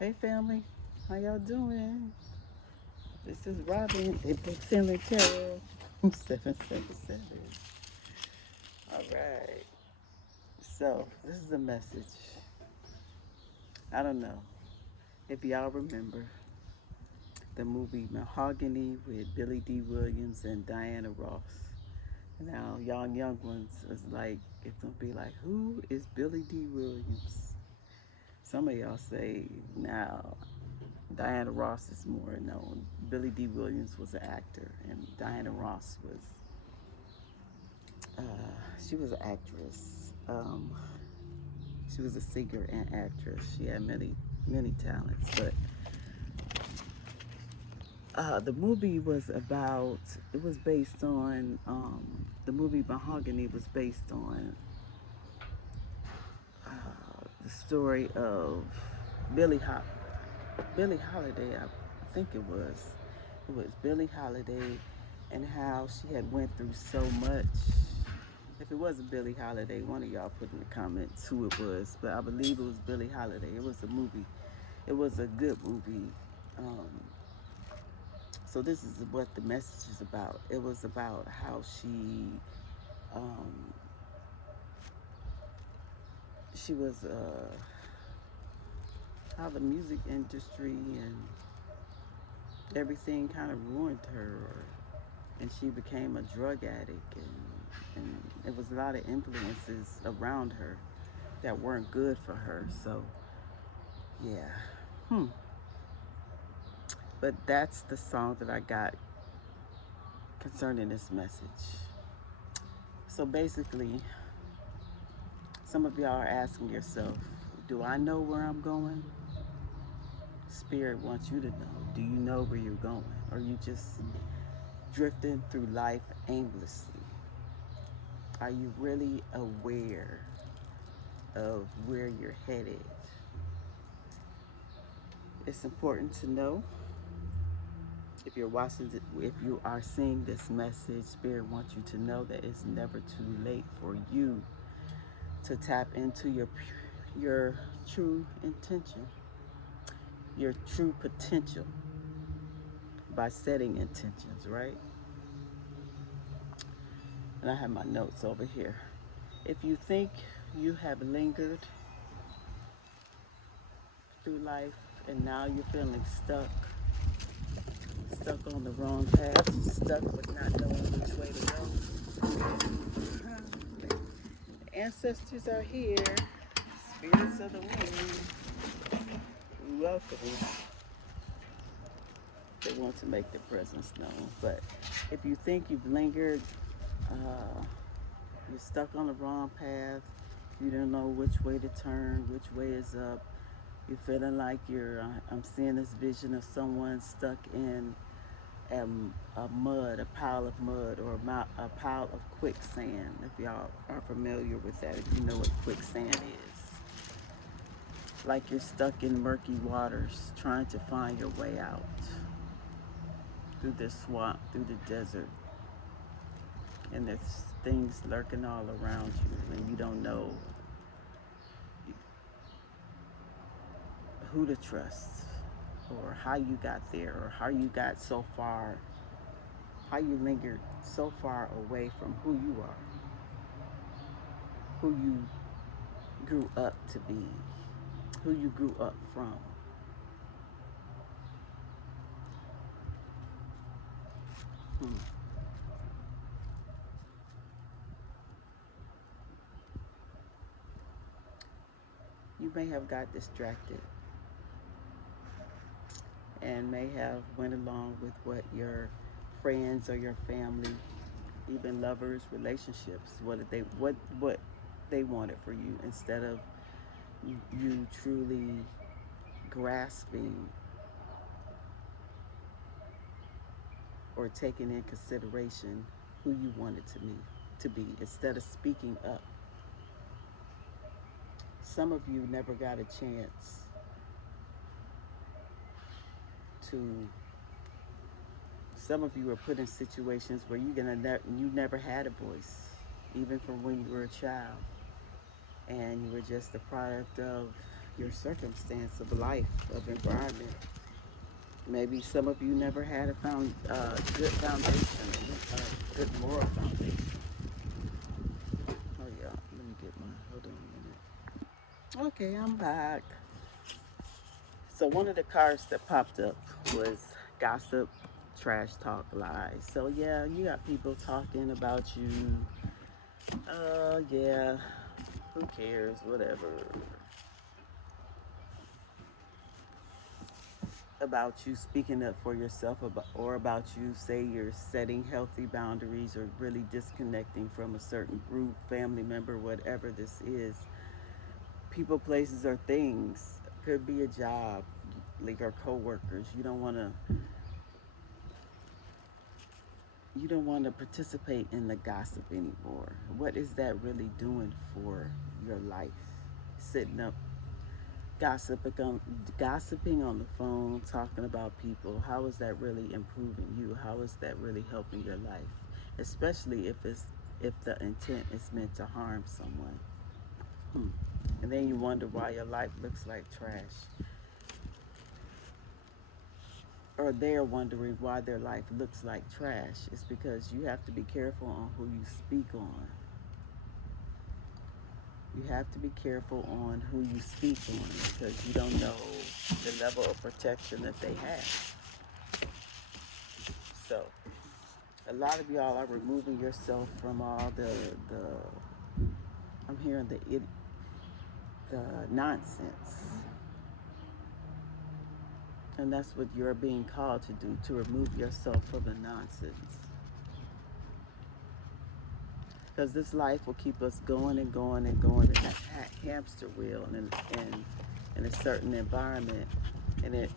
Hey family, how y'all doing? This is Robin at Book Selling Tarot 777. All right, so this is a message. I don't know if y'all remember the movie Mahogany with Billy D. Williams and Diana Ross. Now, y'all young ones is like, it's gonna be like, who is Billy D. Williams? Some of y'all say, now, Diana Ross is more known. Billy D. Williams was an actor, and Diana Ross was, uh, she was an actress. She was a singer and actress. She had many talents. But the movie was about, it was based on, the movie Mahogany was based on the story of Billie Billie Holiday, I think it was. It was Billie Holiday and how she had went through so much. If it wasn't Billie Holiday, one of y'all put in the comments who it was, but I believe it was Billie Holiday. It was a movie. It was a good movie. Um, so this is what the message is about. It was about how um, she was, how the music industry and everything kind of ruined her, and she became a drug addict, and it was a lot of influences around her that weren't good for her. So yeah, but that's the song that I got concerning this message. So basically, some of y'all are asking yourself, do I know where I'm going? Spirit wants you to know. Do you know where you're going, or you just drifting through life aimlessly? Are you really aware of where you're headed? It's important to know. If you're watching, if you are seeing this message, Spirit wants you to know that it's never too late for you to tap into your true intention, your true potential by setting intentions, right? And I have my notes over here. If you think you have lingered through life and now you're feeling stuck on the wrong path, stuck with not knowing which way to go, ancestors are here, spirits of the wind, welcome. They want to make their presence known. But if you think you've lingered, you're stuck on the wrong path, you don't know which way to turn, which way is up, you're feeling like I'm seeing this vision of someone stuck in a pile of mud, or a pile of quicksand. If y'all are familiar with that, if you know what quicksand is, like you're stuck in murky waters trying to find your way out through this swamp, through the desert, and there's things lurking all around you, and you don't know who to trust, or how you got there, or how you got so far, how you lingered so far away from who you are, who you grew up to be, who you grew up from. Hmm. You may have got distracted and may have went along with what your friends or your family, even lovers, relationships, what they wanted for you, instead of you truly grasping or taking in consideration who you wanted to be, instead of speaking up. Some of you never got a chance to, some of you were put in situations where you never had a voice, even from when you were a child, and you were just a product of your circumstance of life, of environment. Maybe some of you never had a good foundation, a good moral foundation. Oh yeah, let me get my, hold on a minute. Okay, I'm back. So one of the cards that popped up was gossip, trash talk, lies. So yeah, you got people talking about you. Yeah, who cares, whatever. About you speaking up for yourself or about you say you're setting healthy boundaries or really disconnecting from a certain group, family member, whatever this is. People, places, or things. Could be a job, like our coworkers. You don't want to participate in the gossip anymore. What is that really doing for your life? Sitting up gossiping on the phone, talking about people. How is that really improving you? How is that really helping your life? Especially if the intent is meant to harm someone. Hmm. And then you wonder why your life looks like trash. Or they're wondering why their life looks like trash. It's because you have to be careful on who you speak on. You have to be careful on who you speak on because you don't know the level of protection that they have. So a lot of y'all are removing yourself from all the I'm hearing the nonsense. And that's what you're being called to do, to remove yourself from the nonsense. Because this life will keep us going and going and going in a hamster wheel and in a certain environment,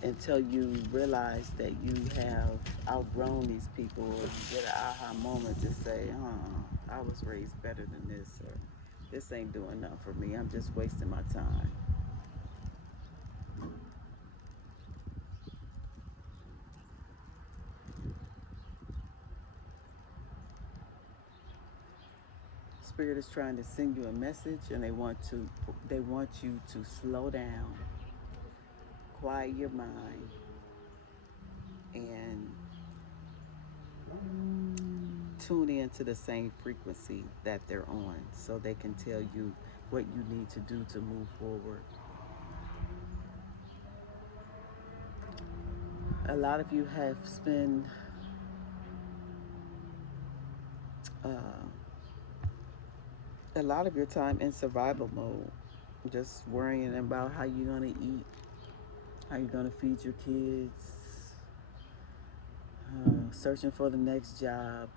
until you realize that you have outgrown these people, or you get an aha moment to say, I was raised better than this, or this ain't doing nothing for me, I'm just wasting my time. Spirit is trying to send you a message, and they want you to slow down, quiet your mind, and tune into the same frequency that they're on, so they can tell you what you need to do to move forward. A lot of you have spent uh, a lot of your time in survival mode, just worrying about how you're going to eat, how you're going to feed your kids, searching for the next job,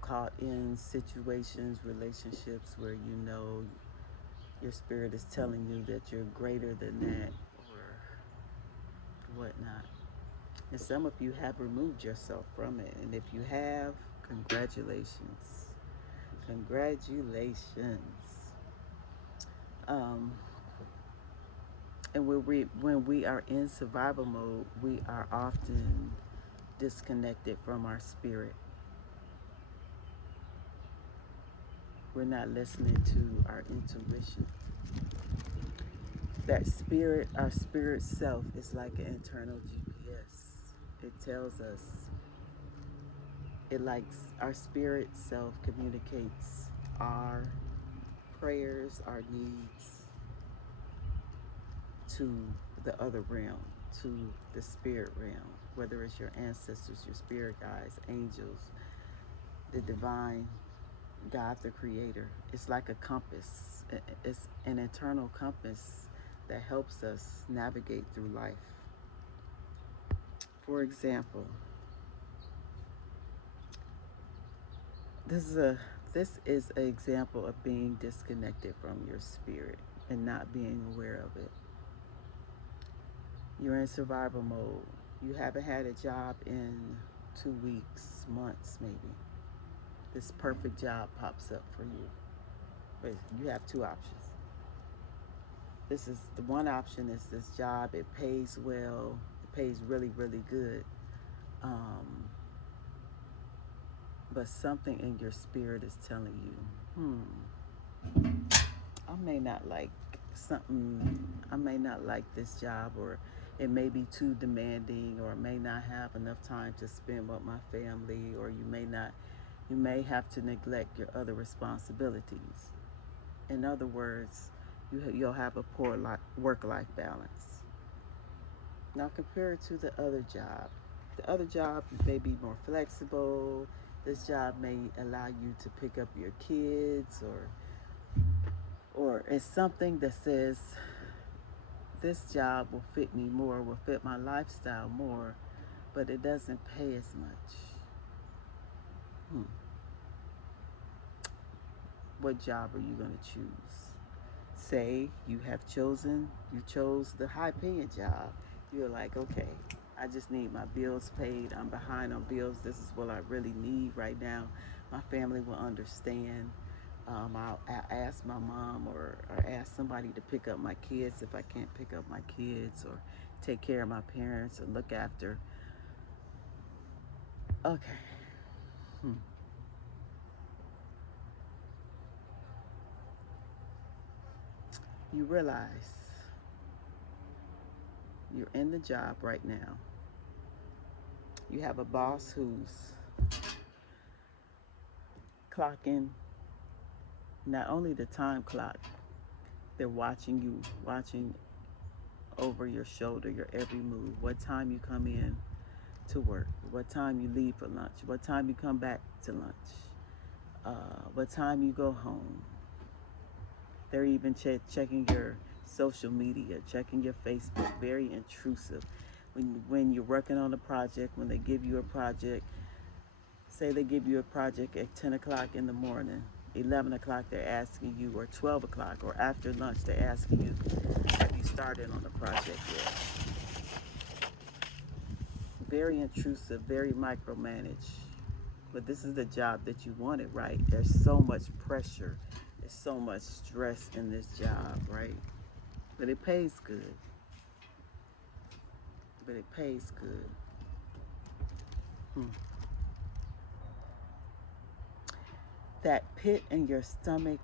caught in situations, relationships where you know your spirit is telling you that you're greater than that or whatnot. And some of you have removed yourself from it. And if you have, congratulations. Congratulations. Um, and when we are in survival mode, we are often disconnected from our spirit. We're not listening to our intuition. That spirit, our spirit self, is like an internal GPS. It tells us, our spirit self communicates our prayers, our needs to the other realm, to the spirit realm, whether it's your ancestors, your spirit guides, angels, the divine, God the creator. It's like a compass. It's an internal compass that helps us navigate through life. For example, this is a this is an example of being disconnected from your spirit and not being aware of it. You're in survival mode. You haven't had a job in 2 weeks, months maybe. This perfect job pops up for you. But you have two options. This is the one option is this job. It pays well. It pays really, really good. Um, but something in your spirit is telling you, I may not like something, I may not like this job, or it may be too demanding, or I may not have enough time to spend with my family, or you may have to neglect your other responsibilities. In other words, you'll have a poor work-life balance. Now compare it to the other job. The other job may be more flexible. This job may allow you to pick up your kids, or it's something that says this job will fit me more, will fit my lifestyle more, but it doesn't pay as much. Hmm. What job are you going to choose? Say you chose the high paying job. You're like, okay, I just need my bills paid. I'm behind on bills. This is what I really need right now. My family will understand. I'll ask my mom, or ask somebody to pick up my kids if I can't pick up my kids, or take care of my parents, or look after. Okay. Hmm. You realize you're in the job right now. You have a boss who's clocking not only the time clock, they're watching you, watching over your shoulder, your every move. What time you come in to work, what time you leave for lunch, what time you come back to lunch, what time you go home. They're even checking your social media, checking your Facebook. Very intrusive. When you're working on a project, when they give you a project, say they give you a project at 10 o'clock in the morning, 11 o'clock they're asking you, or 12 o'clock, or after lunch they're asking you, have you started on the project yet? Very intrusive, very micromanaged. But this is the job that you wanted, right? There's so much pressure, there's so much stress in this job, right? But it pays good. But it pays good. Hmm. That pit in your stomach,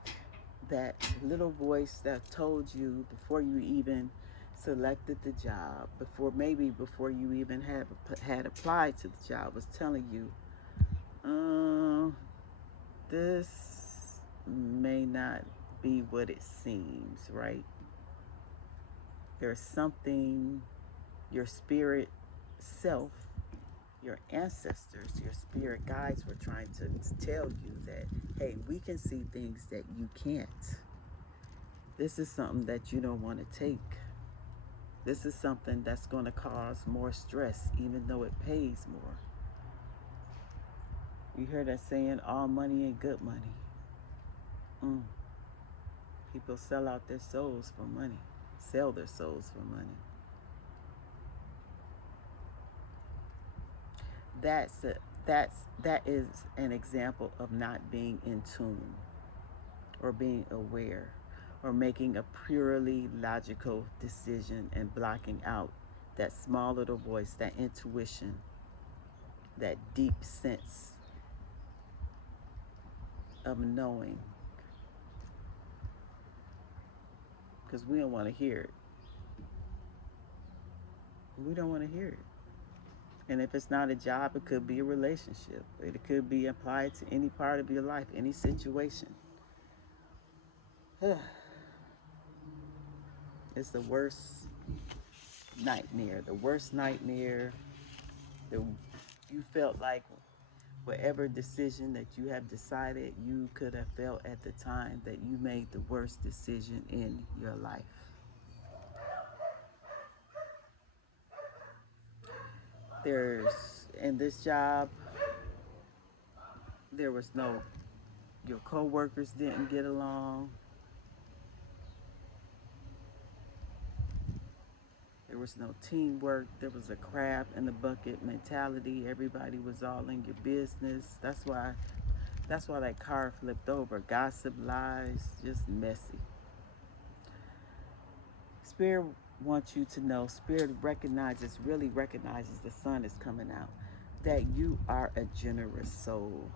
that little voice that told you before you even selected the job, before you even had applied to the job, was telling you, this may not be what it seems, right? There's something your spirit self, your ancestors, your spirit guides were trying to tell you that, hey, we can see things that you can't. This is something that you don't want to take. This is something that's going to cause more stress, even though it pays more. You hear that saying, all money ain't good money. Mm. People sell out their souls for money, sell their souls for money. That's a, that is an example of not being in tune, or being aware, or making a purely logical decision, and blocking out that small little voice, that intuition, that deep sense of knowing, because we don't want to hear it. We don't want to hear it. And if it's not a job, it could be a relationship. It could be applied to any part of your life, any situation. It's the worst nightmare. The worst nightmare. The, you felt like whatever decision that you have decided, you could have felt at the time that you made the worst decision in your life. In this job, there was no, your coworkers didn't get along. There was no teamwork. There was a crab in the bucket mentality. Everybody was all in your business. That's why that car flipped over. Gossip, lies, just messy. Spirit wants you to know, Spirit really recognizes the sun is coming out, that you are a generous soul.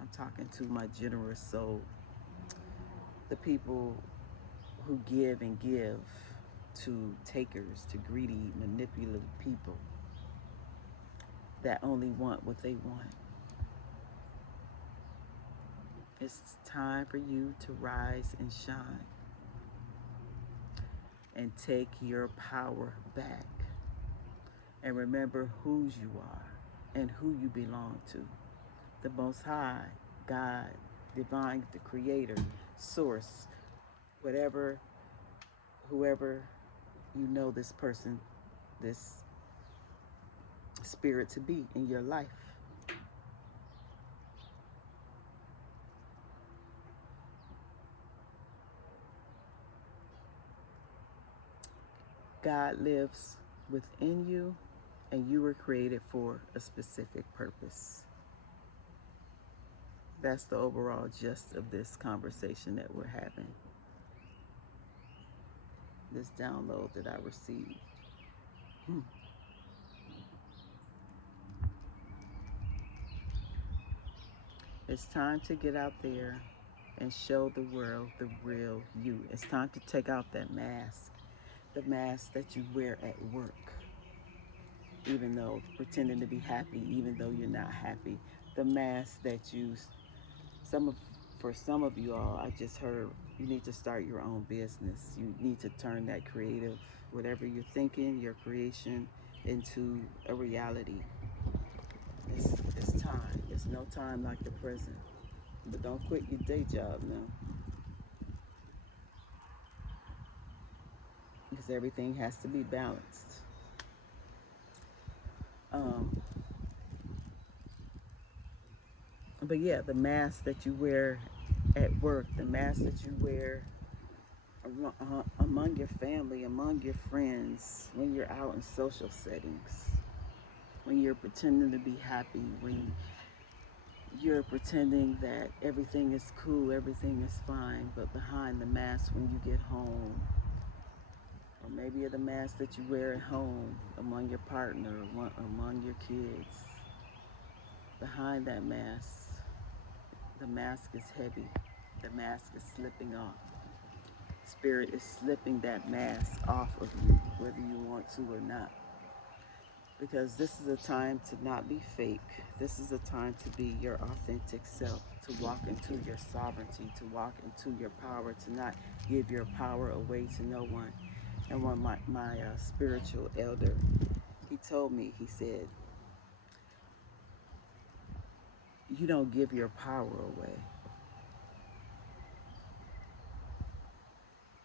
I'm talking to my generous soul. The people who give and give to takers, to greedy, manipulative people that only want what they want. It's time for you to rise and shine and take your power back. And remember whose you are and who you belong to. The Most High, God, Divine, the Creator, Source, whatever, whoever you know this person, this spirit to be in your life. God lives within you, and you were created for a specific purpose. That's the overall gist of this conversation that we're having. This download that I received. It's time to get out there and show the world the real you. It's time to take out that mask, the mask that you wear at work, even though pretending to be happy, even though you're not happy. The mask that you, for some of you all, I just heard you need to start your own business. You need to turn that creative, whatever you're thinking, your creation, into a reality. It's time. There's no time like the present. But don't quit your day job now, because everything has to be balanced. Um, but yeah, the mask that you wear at work, the mask that you wear among your family, among your friends, when you're out in social settings, when you're pretending to be happy, when you're pretending that everything is cool, everything is fine, but behind the mask when you get home, or maybe the mask that you wear at home among your partner, among your kids, behind that mask, the mask is heavy, the mask is slipping off. Spirit is slipping that mask off of you, whether you want to or not. Because this is a time to not be fake. This is a time to be your authentic self, to walk into your sovereignty, to walk into your power, to not give your power away to no one. And one of my spiritual elder, he told me, he said, you don't give your power away.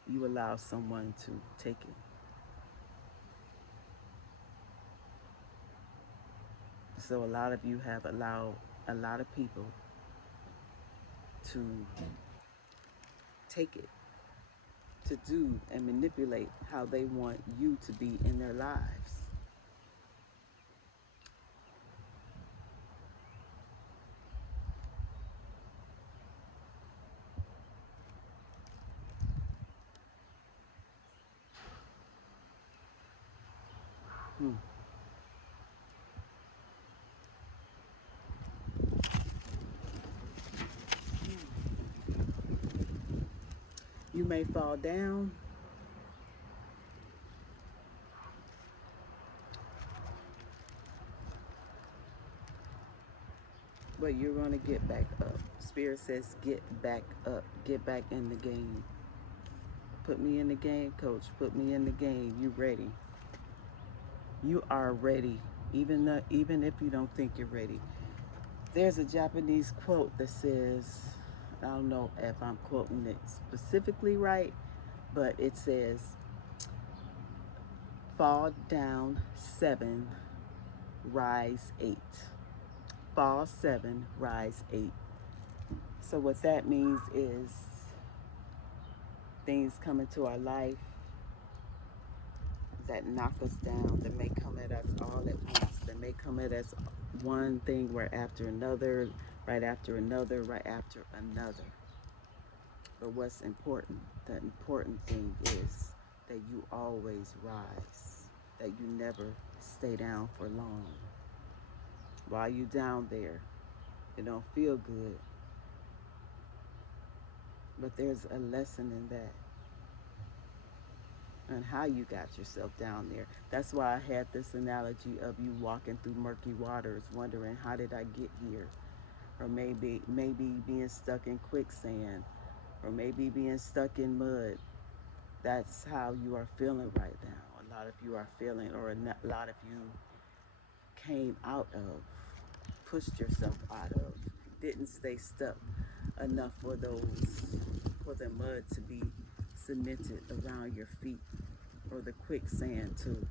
You allow someone to take it. So a lot of you have allowed a lot of people to take it, to do and manipulate how they want you to be in their lives. Hmm. You may fall down, but you're going to get back up. Spirit says, get back up, get back in the game. Put me in the game, coach. Put me in the game. You ready? You are ready, even if you don't think you're ready. There's a Japanese quote that says, I don't know if I'm quoting it specifically right, but it says, fall down 7, rise 8. Fall 7, rise 8. So what that means is things come into our life that knock us down, that may come at us all at once, that may come at us one thing right after another, right after another, right after another. But what's important, the important thing is that you always rise, that you never stay down for long. While you're down there, it don't feel good, but there's a lesson in that. and how you got yourself down there. That's why I had this analogy of you walking through murky waters, wondering how did I get here, or maybe being stuck in quicksand, or maybe being stuck in mud. That's how you are feeling right now. A lot of you are feeling, or a lot of you came out of, pushed yourself out of, didn't stay stuck enough for the mud to be cemented around your feet, or the quicksand to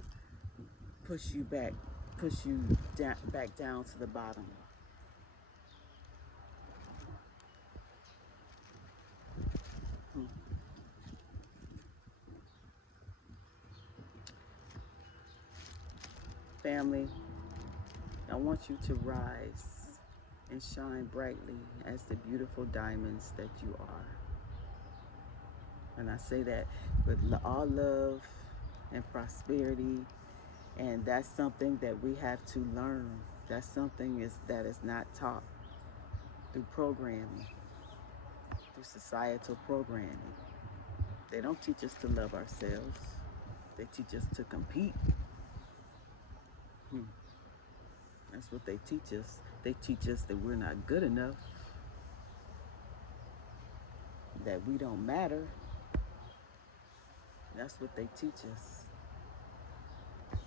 push you back, push you back down to the bottom. Hmm. Family, I want you to rise and shine brightly as the beautiful diamonds that you are. And I say that with all love and prosperity. And that's something that we have to learn. That's something that is not taught through programming, through societal programming. They don't teach us to love ourselves. They teach us to compete. Hmm. That's what they teach us. They teach us that we're not good enough, that we don't matter. That's what they teach us.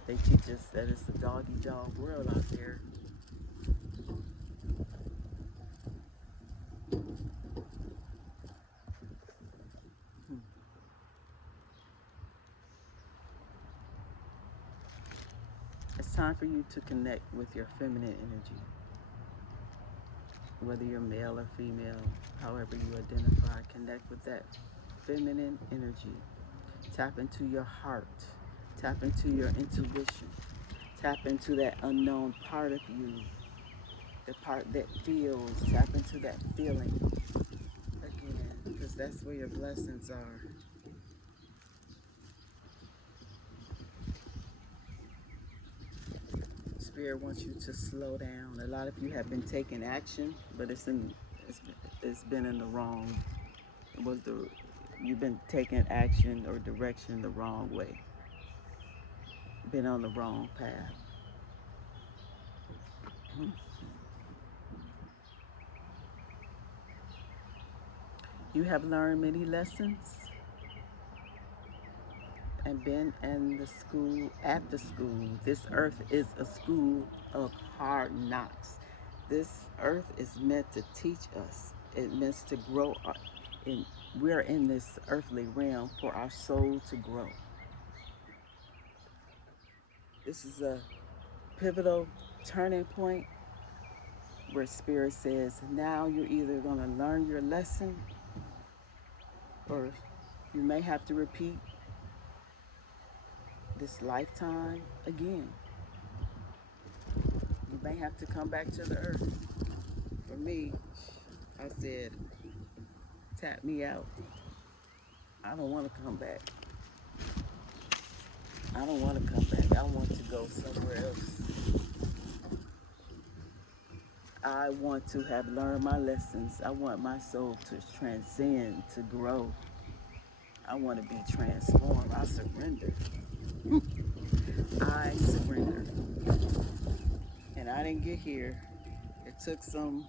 They teach us that it's a dog-eat-dog world out there. Hmm. It's time for you to connect with your feminine energy. Whether you're male or female, however you identify, connect with that feminine energy. Tap into your heart. Tap into your intuition. Tap into that unknown part of you, the part that feels. Tap into that feeling again, because that's where your blessings are. Spirit wants you to slow down. A lot of you have been taking action, but it's been in the wrong. It was the You've been taking action or direction the wrong way. Been on the wrong path. You have learned many lessons and been in the school after school. This earth is a school of hard knocks. This earth is meant to teach us. It meant to grow. In, we're in this earthly realm for our soul to grow. This is a pivotal turning point where Spirit says, now you're either going to learn your lesson, or you may have to repeat this lifetime again. You may have to come back to the earth. For me, I said, tap me out. I don't want to come back. I don't want to come back. I want to go somewhere else. I want to have learned my lessons. I want my soul to transcend, to grow. I want to be transformed. I surrender. I surrender. And I didn't get here. It took some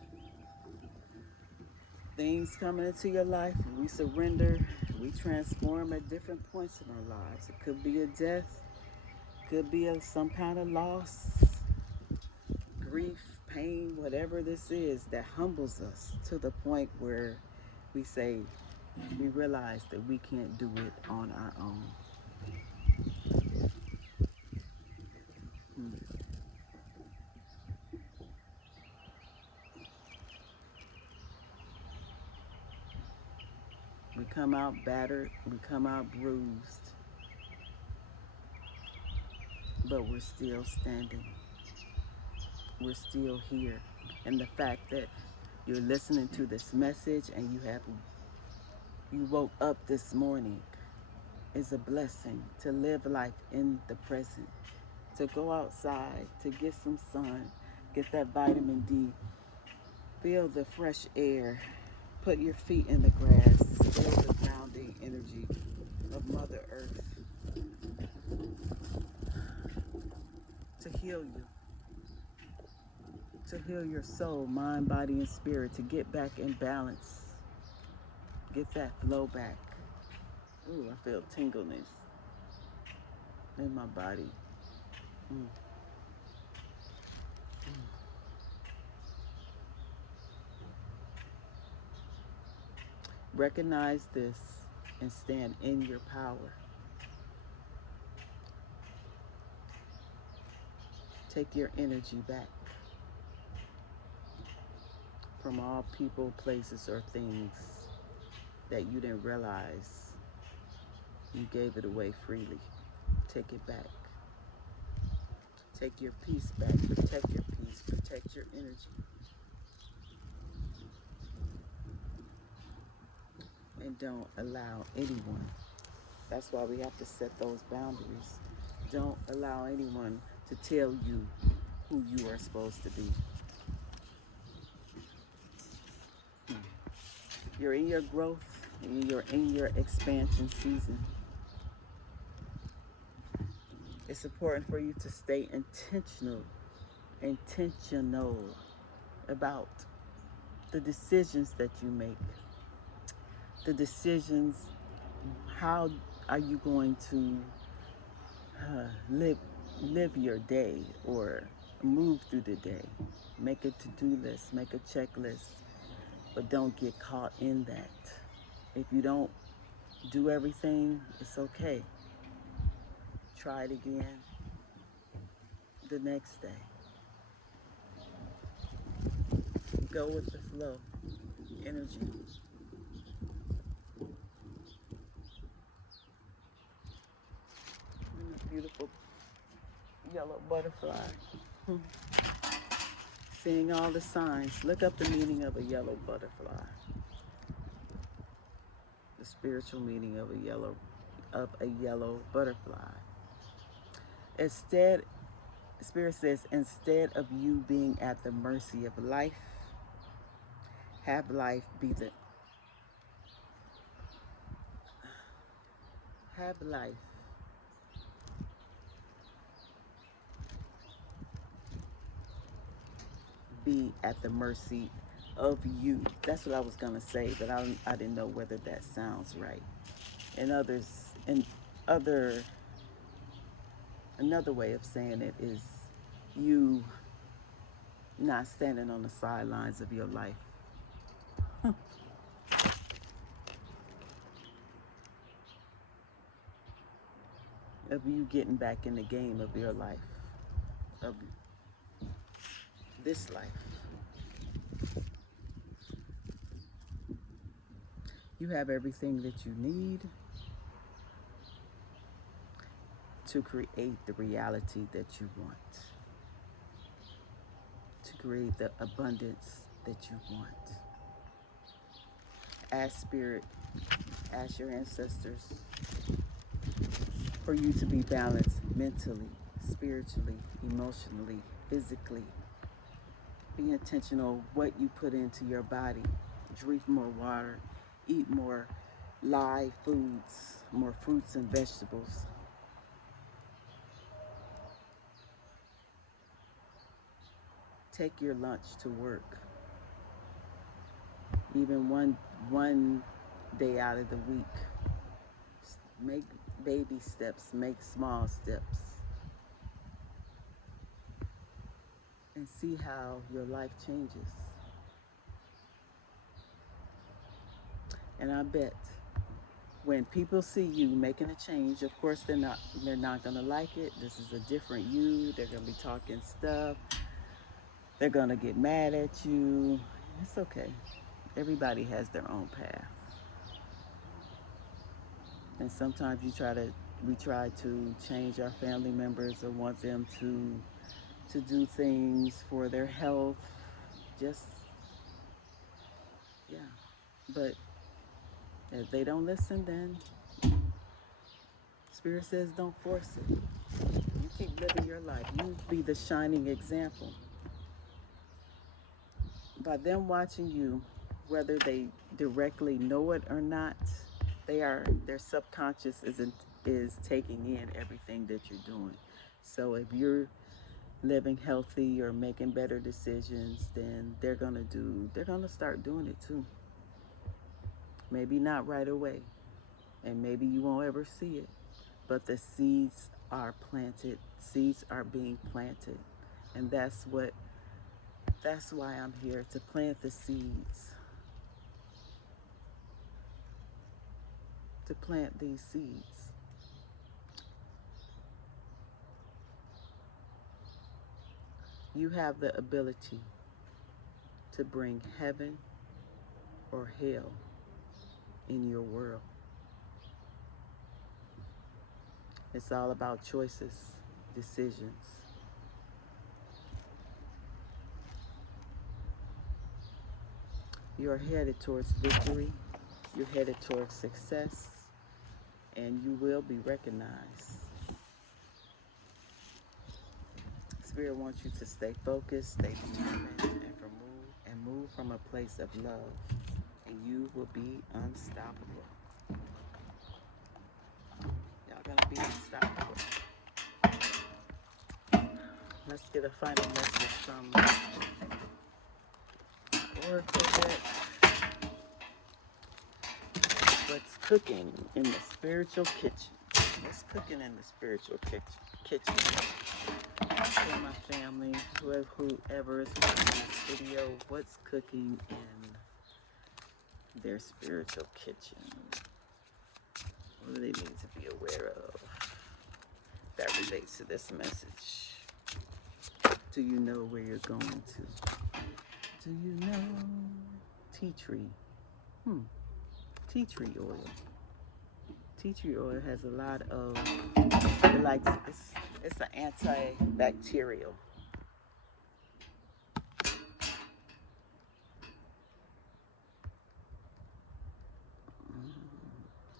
things coming into your life. We surrender. We transform at different points in our lives. It could be a death. Could be some kind of loss, grief, pain, whatever this is that humbles us to the point where we say, we realize that we can't do it on our own. Hmm. We come out battered, we come out bruised, but we're still standing. We're still here. And the fact that you're listening to this message and you woke up this morning is a blessing. To live life in the present, to go outside, to get some sun, get that vitamin D, feel the fresh air, put your feet in the grass, feel the grounding energy of Mother Earth. heal you, to heal your soul, mind, body, and spirit, to get back in balance, get that flow back. Ooh, I feel tingleness in my body. Mm. Recognize this and stand in your power. Take your energy back from all people, places, or things that you didn't realize you gave it away freely. Take it back. Take your peace back. Protect your peace. Protect your energy. And don't allow anyone. That's why we have to set those boundaries. Don't allow anyone to tell you who you are supposed to be. You're in your growth, you're in your expansion season. It's important for you to stay intentional about the decisions that you make. The decisions, how are you going to live your day or move through the day. Make a to-do list, make a checklist, but don't get caught in that. If you don't do everything, it's okay. Try it again the next day. Go with the flow. Energy. And a beautiful yellow butterfly. Seeing all the signs. Look up the meaning of a yellow butterfly. The spiritual meaning of a yellow butterfly. Instead, Spirit says, instead of you being at the mercy of life, have life be the have life be at the mercy of you. That's what I was gonna say, but I didn't know whether that sounds right. And other another way of saying it is you not standing on the sidelines of your life. Of you getting back in the game of your life, of this life. You have everything that you need to create the reality that you want, to create the abundance that you want. Ask Spirit, ask your ancestors for you to be balanced mentally, spiritually, emotionally, physically. Be intentional what you put into your body. Drink more water, eat more live foods, more fruits and vegetables. Take your lunch to work. Even one day out of the week. Make baby steps, make small steps. And see how your life changes. And I bet when people see you making a change, of course they're not gonna like it. This is a different you. They're gonna be talking stuff. They're gonna get mad at you. It's okay. Everybody has their own path. And sometimes we try to change our family members or want them to do things for their health. Just yeah. But if they don't listen, then Spirit says don't force it. You keep living your life. You be the shining example. By them watching you, whether they directly know it or not, their subconscious is taking in everything that you're doing. So if you're living healthy or making better decisions, then they're gonna start doing it too. Maybe not right away, and maybe you won't ever see it, but the seeds are planted. Seeds are being planted, and that's why I'm here to plant the seeds, to plant these seeds. You have the ability to bring heaven or hell in your world. It's all about choices, decisions. You're headed towards victory, you're headed towards success, and you will be recognized. Spirit wants you to stay focused, stay determined, and move from a place of love, and you will be unstoppable. Y'all gonna be unstoppable. Let's get a final message from Oracle deck. What's cooking in the spiritual kitchen? What's cooking in the spiritual kitchen? For my family, whoever is watching this video, what's cooking in their spiritual kitchen? What do they need to be aware of that relates to this message? Do you know where you're going to? Do you know? Tea tree. Tea tree oil. Tea tree oil has a lot of, it's an antibacterial.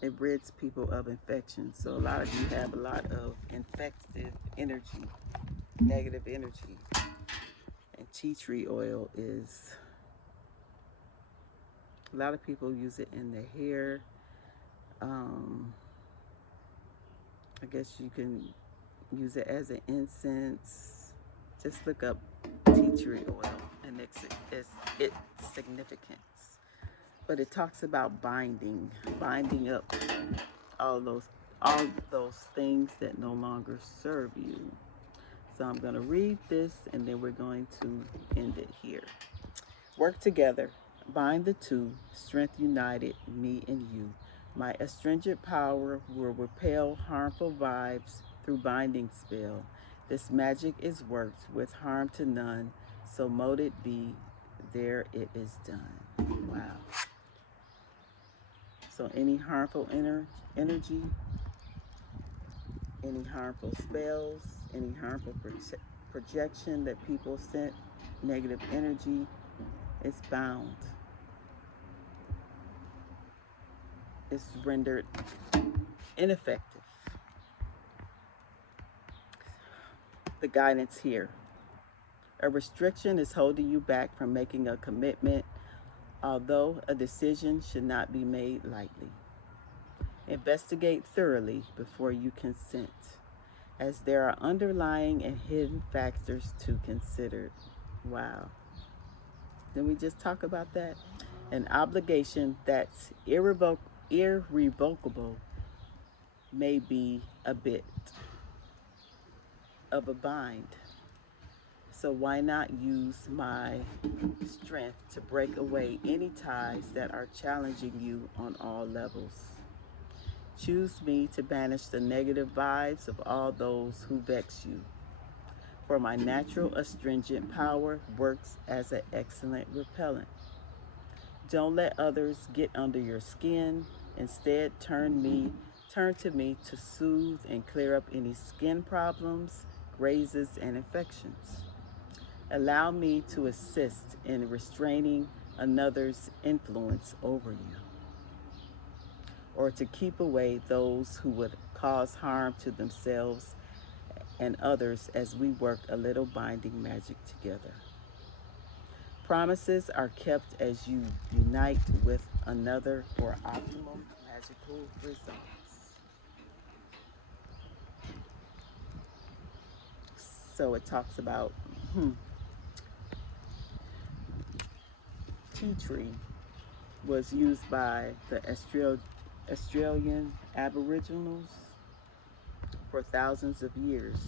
It rids people of infection. So a lot of you have a lot of infective energy, negative energy. And tea tree oil is, a lot of people use it in their hair. I guess you can use it as an incense. Just look up tea tree oil and its significance. But it talks about binding up all those things that no longer serve you. So I'm going to read this and then we're going to end it here. Work together, bind the two, strength united, me and you. My astringent power will repel harmful vibes through binding spell. This magic is worked with harm to none, so mote it be, there it is done. Wow. So any harmful energy, any harmful spells, any harmful projection that people sent, negative energy, it's bound. It's rendered ineffective. The guidance here. A restriction is holding you back from making a commitment, although a decision should not be made lightly. Investigate thoroughly before you consent, as there are underlying and hidden factors to consider. Wow. Didn't we just talk about that? An obligation that's irrevocable may be a bit of a bind. So why not use my strength to break away any ties that are challenging you on all levels? Choose me to banish the negative vibes of all those who vex you. For my natural astringent power works as an excellent repellent. Don't let others get under your skin. Instead, turn to me to soothe and clear up any skin problems, grazes, and infections. Allow me to assist in restraining another's influence over you, or to keep away those who would cause harm to themselves and others as we work a little binding magic together. Promises are kept as you unite with another for optimal magical results. So it talks about tea tree was used by the Australian Aboriginals for thousands of years.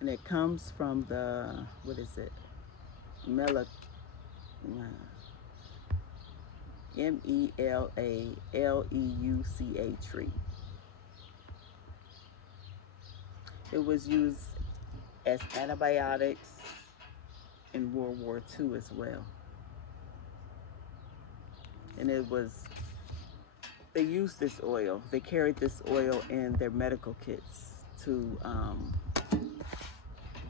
And it comes from the, what is it? Melaleuca tree. It was used as antibiotics in World War II as well. And they used this oil, they carried this oil in their medical kits to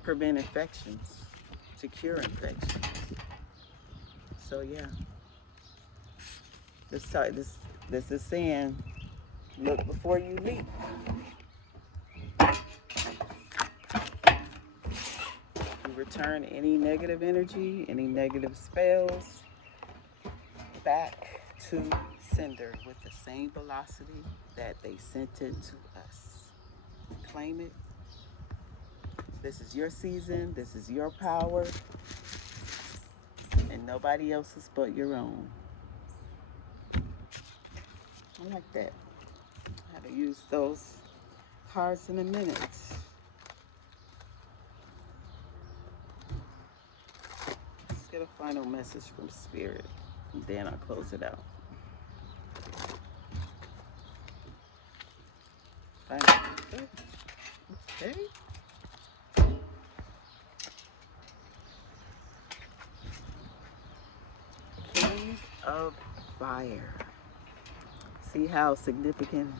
prevent infections, to cure infections. So yeah, this is saying, look before you leap. You return any negative energy, any negative spells back to sender with the same velocity that they sent it to us. Claim it. This is your season. This is your power. And nobody else's but your own. I like that. How to use those cards in a minute. Let's get a final message from Spirit, and then I'll close it out. Final. Okay. King of Fire. See how significant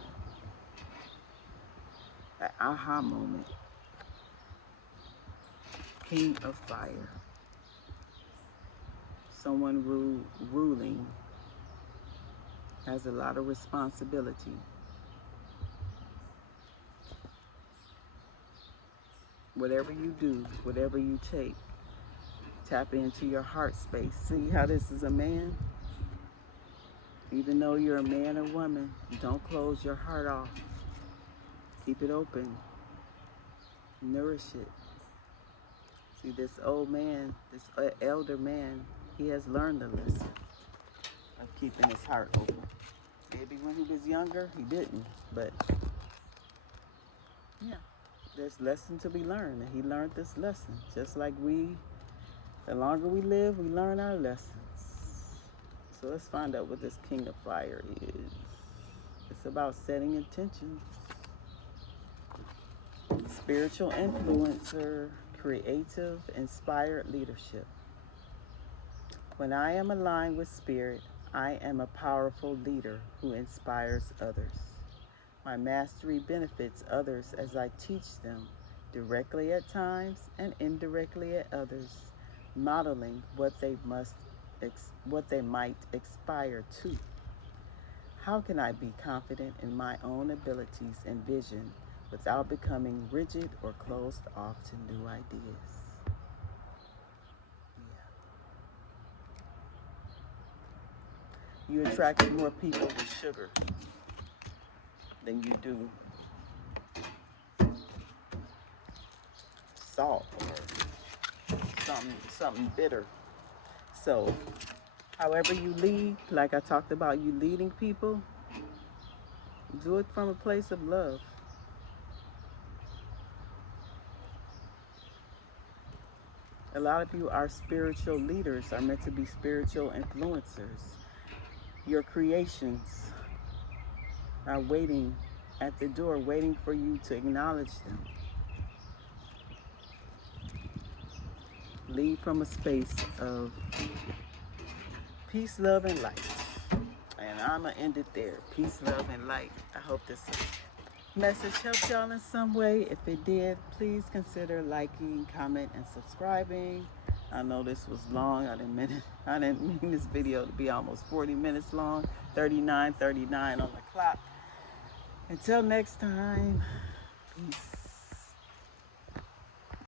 an aha moment. King of Fire. Someone ruling has a lot of responsibility. Whatever you do, whatever you take, tap into your heart space. See how this is a man? Even though you're a man or woman, don't close your heart off. Keep it open. Nourish it. See, this old man, this elder man, he has learned the lesson of keeping his heart open. Maybe when he was younger, he didn't, but yeah, there's lesson to be learned, and he learned this lesson. Just like the longer we live, we learn our lessons. So let's find out what this King of Fire is. It's about setting intentions. Spiritual influencer, creative, inspired leadership. When I am aligned with Spirit, I am a powerful leader who inspires others. My mastery benefits others as I teach them, directly at times and indirectly at others, modeling what they might aspire to. How can I be confident in my own abilities and vision without becoming rigid or closed off to new ideas? Yeah. You attract more people with sugar than you do salt or something bitter. So however you lead, like I talked about, you leading people, do it from a place of love. A lot of you are spiritual leaders, are meant to be spiritual influencers. Your creations are waiting at the door, waiting for you to acknowledge them. Lead from a space of peace, love, and light. And I'm going to end it there. Peace, love, and light. I hope this message helped y'all in some way. If it did, please consider liking, comment, and subscribing. I know this was long. I didn't mean this video to be almost 40 minutes long. 39:39 on the clock. Until next time, peace.